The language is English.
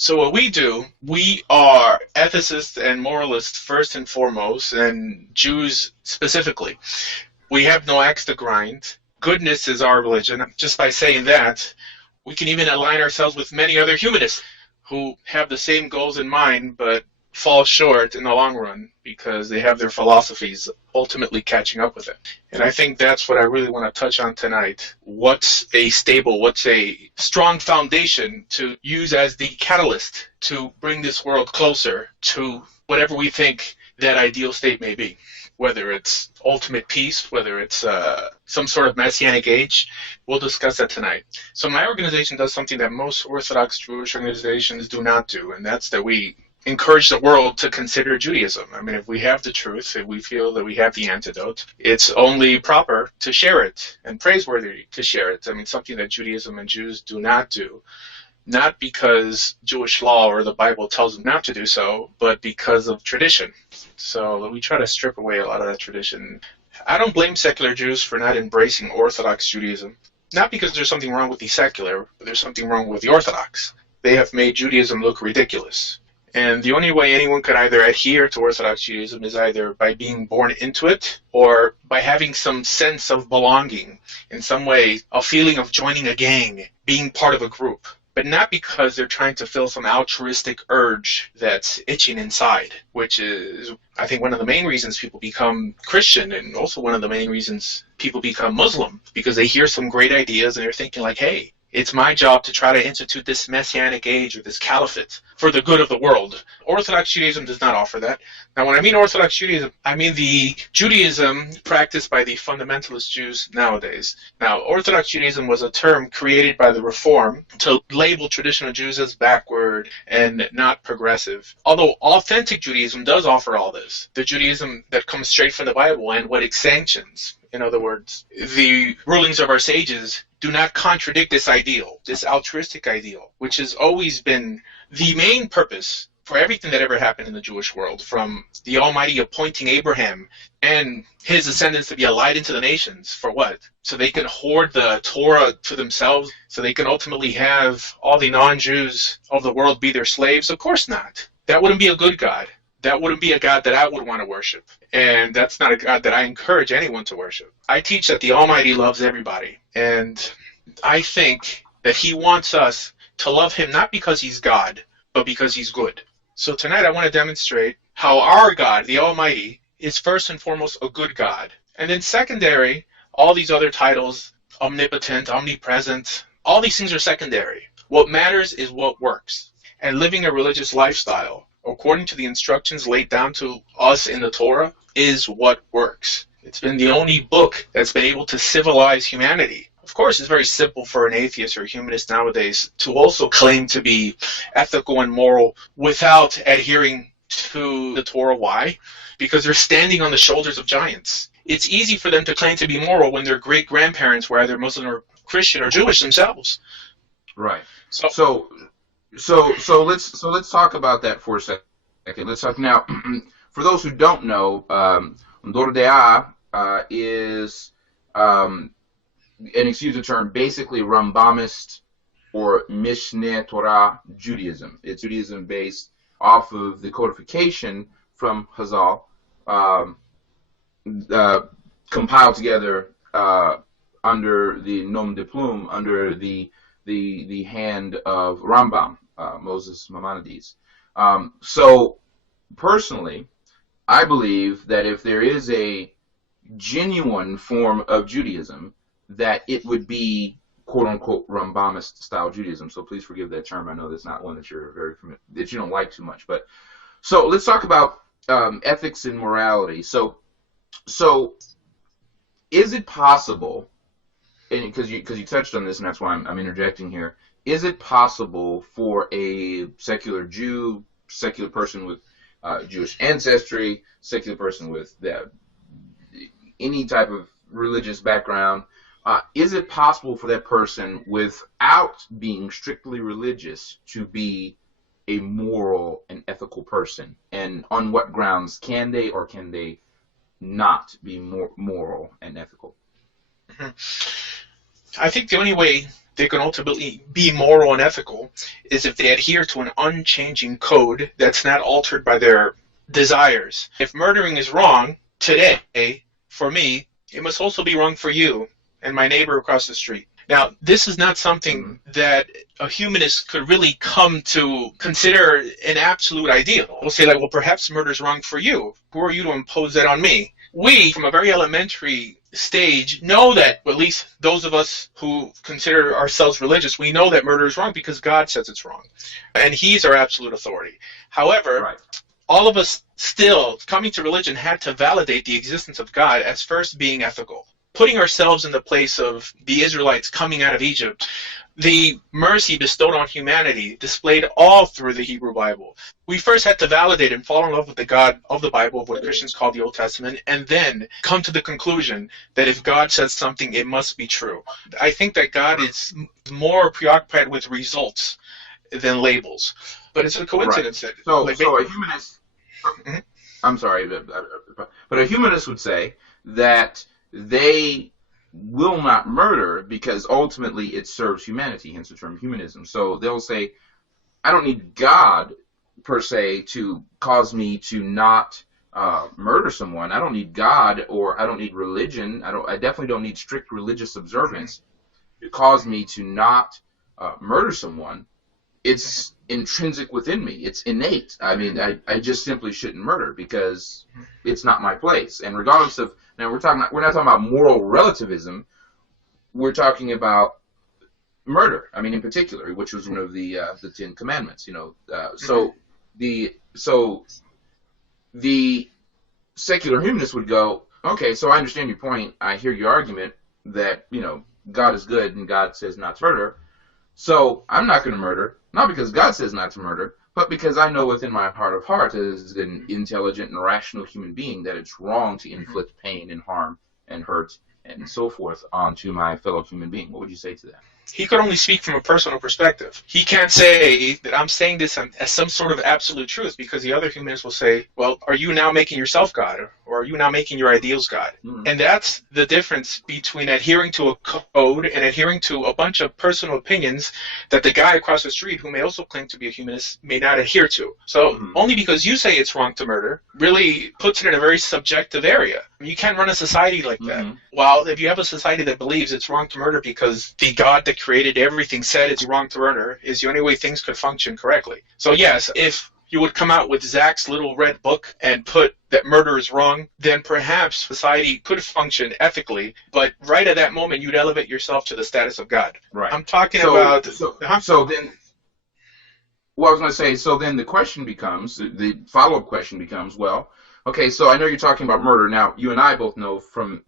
So what we do, we are ethicists and moralists first and foremost, and Jews specifically. We have no axe to grind. Goodness is our religion. Just by saying that, we can even align ourselves with many other humanists who have the same goals in mind but fall short in the long run because they have their philosophies ultimately catching up with it. And I think that's what I really want to touch on tonight. What's a strong foundation to use as the catalyst to bring this world closer to whatever we think that ideal state may be? Whether it's ultimate peace, whether it's some sort of messianic age, we'll discuss that tonight. So my organization does something that most Orthodox Jewish organizations do not do, and that's that we encourage the world to consider Judaism. I mean, if we have the truth, if we feel that we have the antidote, it's only proper to share it and praiseworthy to share it. I mean, something that Judaism and Jews do not do. Not because Jewish law or the Bible tells them not to do so, but because of tradition. So we try to strip away a lot of that tradition. I don't blame secular Jews for not embracing Orthodox Judaism. Not because there's something wrong with the secular, but there's something wrong with the Orthodox. They have made Judaism look ridiculous. And the only way anyone could either adhere to Orthodox Judaism is either by being born into it or by having some sense of belonging, in some way, a feeling of joining a gang, being part of a group. But not because they're trying to fill some altruistic urge that's itching inside, which is, I think, one of the main reasons people become Christian, and also one of the main reasons people become Muslim, because they hear some great ideas and they're thinking like, hey, it's my job to try to institute this messianic age or this caliphate for the good of the world. Orthodox Judaism does not offer that. Now, when I mean Orthodox Judaism, I mean the Judaism practiced by the fundamentalist Jews nowadays. Now, Orthodox Judaism was a term created by the Reform to label traditional Jews as backward and not progressive. Although authentic Judaism does offer all this, the Judaism that comes straight from the Bible and what it sanctions. In other words, the rulings of our sages do not contradict this ideal, this altruistic ideal, which has always been the main purpose for everything that ever happened in the Jewish world, from the Almighty appointing Abraham and his descendants to be a light into the nations. For what? So they can hoard the Torah to themselves, so they can ultimately have all the non-Jews of the world be their slaves? Of course not. That wouldn't be a good God. That wouldn't be a God that I would want to worship. And that's not a God that I encourage anyone to worship. I teach that the Almighty loves everybody. And I think that He wants us to love Him not because He's God, but because He's good. So tonight I want to demonstrate how our God, the Almighty, is first and foremost a good God. And then secondary, all these other titles, omnipotent, omnipresent, all these things are secondary. What matters is what works. And living a religious lifestyle, according to the instructions laid down to us in the Torah, is what works. It's been the only book that's been able to civilize humanity. Of course, it's very simple for an atheist or a humanist nowadays to also claim to be ethical and moral without adhering to the Torah. Why? Because they're standing on the shoulders of giants. It's easy for them to claim to be moral when their great-grandparents were either Muslim or Christian or Jewish themselves. Right. So let's talk about that for a second. Let's talk now. For those who don't know, Dordea is, and excuse the term, basically Rambamist or Mishneh Torah Judaism. It's Judaism based off of the codification from Hazal, compiled together under the nom de plume, under the hand of Rambam, Moses Maimonides. So personally, I believe that if there is a genuine form of Judaism, that it would be quote-unquote Rambamist style Judaism. So please forgive that term. I know that's not one that you're very familiar, that you don't like too much. But so let's talk about ethics and morality. So is it possible? And because you touched on this, and that's why I'm interjecting here. Is it possible for a secular Jew, secular person with Jewish ancestry, secular person with any type of religious background, is it possible for that person, without being strictly religious, to be a moral and ethical person? And on what grounds can they or can they not be more moral and ethical? I think the only way they can ultimately be moral and ethical is if they adhere to an unchanging code that's not altered by their desires. If murdering is wrong today, for me, it must also be wrong for you and my neighbor across the street. Now, this is not something that a humanist could really come to consider an absolute ideal. We'll say, like, well, perhaps murder is wrong for you. Who are you to impose that on me? We, from a very elementary stage, know that, at least those of us who consider ourselves religious, we know that murder is wrong because God says it's wrong. And He's our absolute authority. However, all of us still, coming to religion, had to validate the existence of God as first being ethical. Putting ourselves in the place of the Israelites coming out of Egypt, the mercy bestowed on humanity displayed all through the Hebrew Bible. We first had to validate and fall in love with the God of the Bible, what Christians call the Old Testament, and then come to the conclusion that if God says something, it must be true. I think that God is more preoccupied with results than labels. But it's a coincidence that... So a humanist... I'm sorry, but a humanist would say that they will not murder because ultimately it serves humanity, hence the term humanism. So they'll say, I don't need God, per se, to cause me to not murder someone. I don't need God, or I don't need religion. I definitely don't need strict religious observance to cause me to not murder someone. It's intrinsic within me. It's innate. I mean, I just simply shouldn't murder because it's not my place. And regardless of, now we're not talking about moral relativism. We're talking about murder. I mean, in particular, which was one of the Ten Commandments. So the secular humanist would go, okay, so I understand your point. I hear your argument that God is good and God says not to murder. So I'm not going to murder, not because God says not to murder, but because I know within my heart of hearts, as an intelligent and rational human being, that it's wrong to inflict pain and harm and hurt and so forth onto my fellow human being. What would you say to that? He could only speak from a personal perspective. He can't say that I'm saying this as some sort of absolute truth, because the other humanists will say, well, are you now making yourself God? Or are you now making your ideals God? And that's the difference between adhering to a code and adhering to a bunch of personal opinions that the guy across the street, who may also claim to be a humanist, may not adhere to. So only because you say it's wrong to murder really puts it in a very subjective area. You can't run a society like that. While if you have a society that believes it's wrong to murder because the God that created everything said it's wrong to murder, is the only way things could function correctly. So yes, if you would come out with Zach's little red book and put that murder is wrong, then perhaps society could function ethically, but right at that moment you'd elevate yourself to the status of God. Right. I'm talking about... So then, well, I was going to say, so then the question becomes, the follow-up question becomes, well, okay, so I know you're talking about murder. Now, you and I both know from